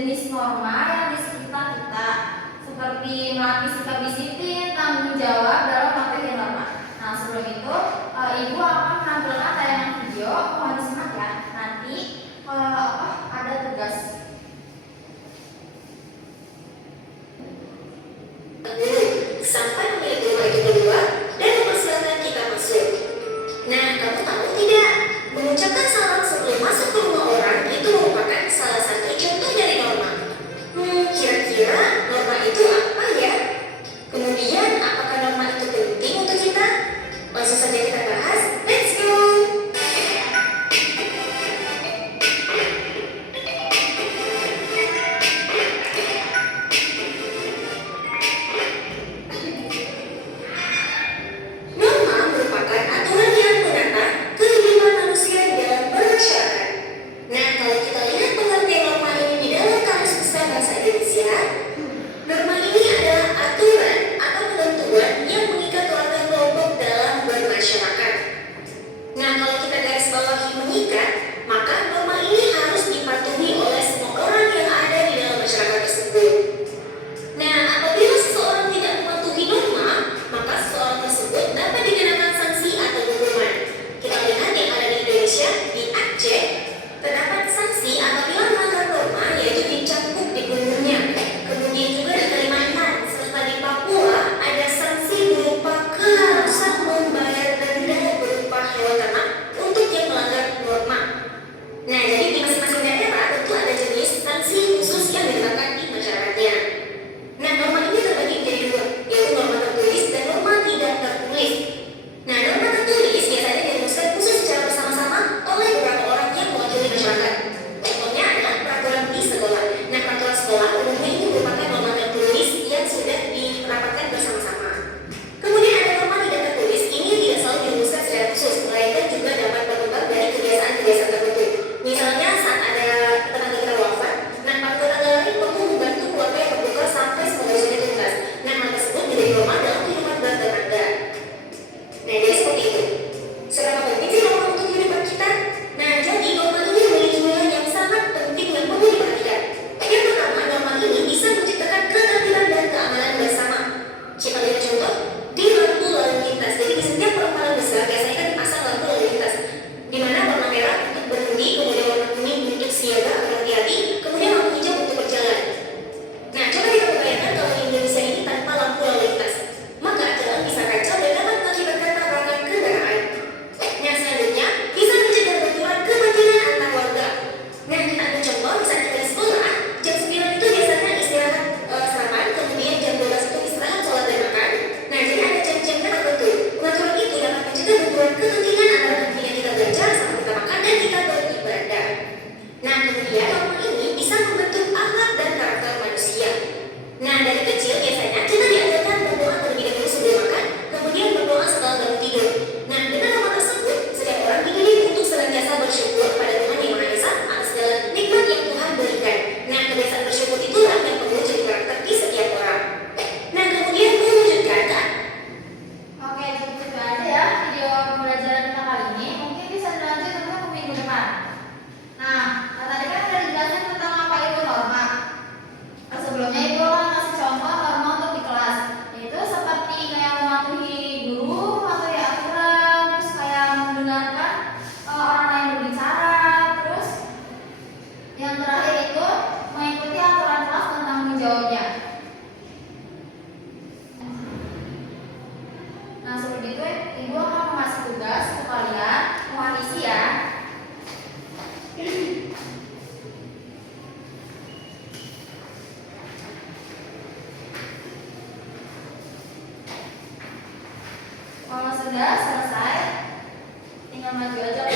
jenis norma yang di sekitar kita, seperti melatih sikap disiplin, tanggung jawab dalam materi norma. Nah, sebelum itu, Ibu akan menampilkan tayangan video. Mohon disimak ya. Nanti ada tugas. Sampai pemilik rumah itu keluar dan mempersilahkan kita masuk. Nah, kamu tahu tidak? Mengucapkan salam sebelum masuk ke rumah orang itu merupakan salah satu contoh dari norma. Kira-kira norma itu apa ya? Kemudian, apakah norma itu penting untuk kita? Langsung saja kita bahas. Let's go! Norma merupakan aturan yang menata kehidupan manusia dalam bermasyarakat. Nah, kalau kita lihat pengertian norma ini di dalam Kamus Besar Bahasa Indonesia, norma ini adalah aturan atau ketentuan yang mengikat warga kelompok dalam bermasyarakat. Nah, kalau kita garis bawahi mengikat, maka norma ini harus dipatuhi oleh semua orang yang ada di dalam masyarakat tersebut. Nah, apabila seseorang tidak mematuhi norma, maka seseorang tersebut dapat dikenakan sanksi atau hukuman. Kita lihat yang ada di Indonesia, di Aceh, terdapat sanksi apabila melanggar norma, yaitu dicambuk di punggungnya. Kemudian juga di Kalimantan, serta di Papua, ada sanksi berupa keharusan membayar denda berupa hewan ternak untuk yang melanggar norma. Nah, jadi di masing-masing daerah tentu ada jenis sanksi khusus yang diterapkan di masyarakatnya. Nah, norma ini terbagi menjadi dua, yaitu norma tertulis dan norma tidak tertulis. Nah, norma tertulis biasanya dirumuskan khusus secara bersama-sama oleh beberapa orang yang mewakili masyarakat. Contohnya adalah peraturan di sekolah. Nah, peraturan sekolah umumnya ini merupakan norma tertulis yang sudah dirapatkan bersama-sama. Kemudian ada norma tidak tertulis, ini tidak selalu dirumuskan secara khusus, melainkan juga dapat berkembang dari kebiasaan-kebiasaan tertentu. Misalnya saat ada tetangga kita wafat, nah para tetangga lain perlu membantu keluarga yang berduka sampai semoga usianya tuntas. Nah, hal tersebut menjadi norma dalam kehidupan bertetangga. Nah, jadi seperti itu. Seberapa penting sih norma untuk kehidupan kita? Nah, jadi norma ini memiliki nilai yang sangat penting yang perlu diperhatikan. Yang pertama, norma ini bisa menciptakan ketertiban dan keamanan bersama. Kita lihat contoh di lampu lalu lintas. Jadi di setiap perempatan besar biasanya kan dipasang lampu lalu lintas, di mana warna merah untuk berhenti, kemudian warna kuning untuk siaga atau hati-hati, kemudian lampu hijau untuk berjalan. Nah, coba kita bayangkan kalau di Indonesia ini tanpa lampu lalu lintas, maka jalan bisa kacau dan dapat mengakibatkan tabrakan kendaraan. Nah, selanjutnya bisa mencegah benturan kepentingan antar warga. Nah, kita ambil contoh misalnya dari sekolah, jam 9 itu biasanya istirahat sarapan, kemudian jam 12 itu istirahat sholat dan makan. Nah, jadi ada jam-jamnya tertentu. Pengaturan itu dapat mencegah benturan kepentingan antara kepentingan kita belajar sama kita makan dan kita beribadah. Nah, kemudian norma ini bisa membentuk akhlak dan karakter manusia. Nah, dari kecil biasanya kita diajarkan berdoa terlebih dahulu sebelum makan, kemudian berdoa setelah bangun tidur. Nah, dengan norma tersebut, setiap orang dididik untuk senantiasa bersyukur pada Tuhan Yang Maha Esa atas segala nikmat yang Tuhan berikan. Nah, kebiasaan bersyukur itulah yang perlu jadi karakter di setiap orang. Nah, kemudian mewujudkan Oke, cukup itu aja ya video pembelajaran kita kali ini. Mungkin bisa dilanjut untuk minggu depan. Nah, tadi kan udah dijelasin tentang apa itu norma. Sebelumnya Ibu akan kasih contoh norma untuk di kelas, yaitu seperti kayak mematuhi guru, mematuhi aturan, terus kayak mendengarkan orang lain berbicara, terus yang terakhir itu mengikuti aturan kelas dan tanggung jawabnya. Nah, seperti itu Ibu akan mengasih tugas ke kalian, mohon isi ya. Kalau sudah selesai, tinggal maju aja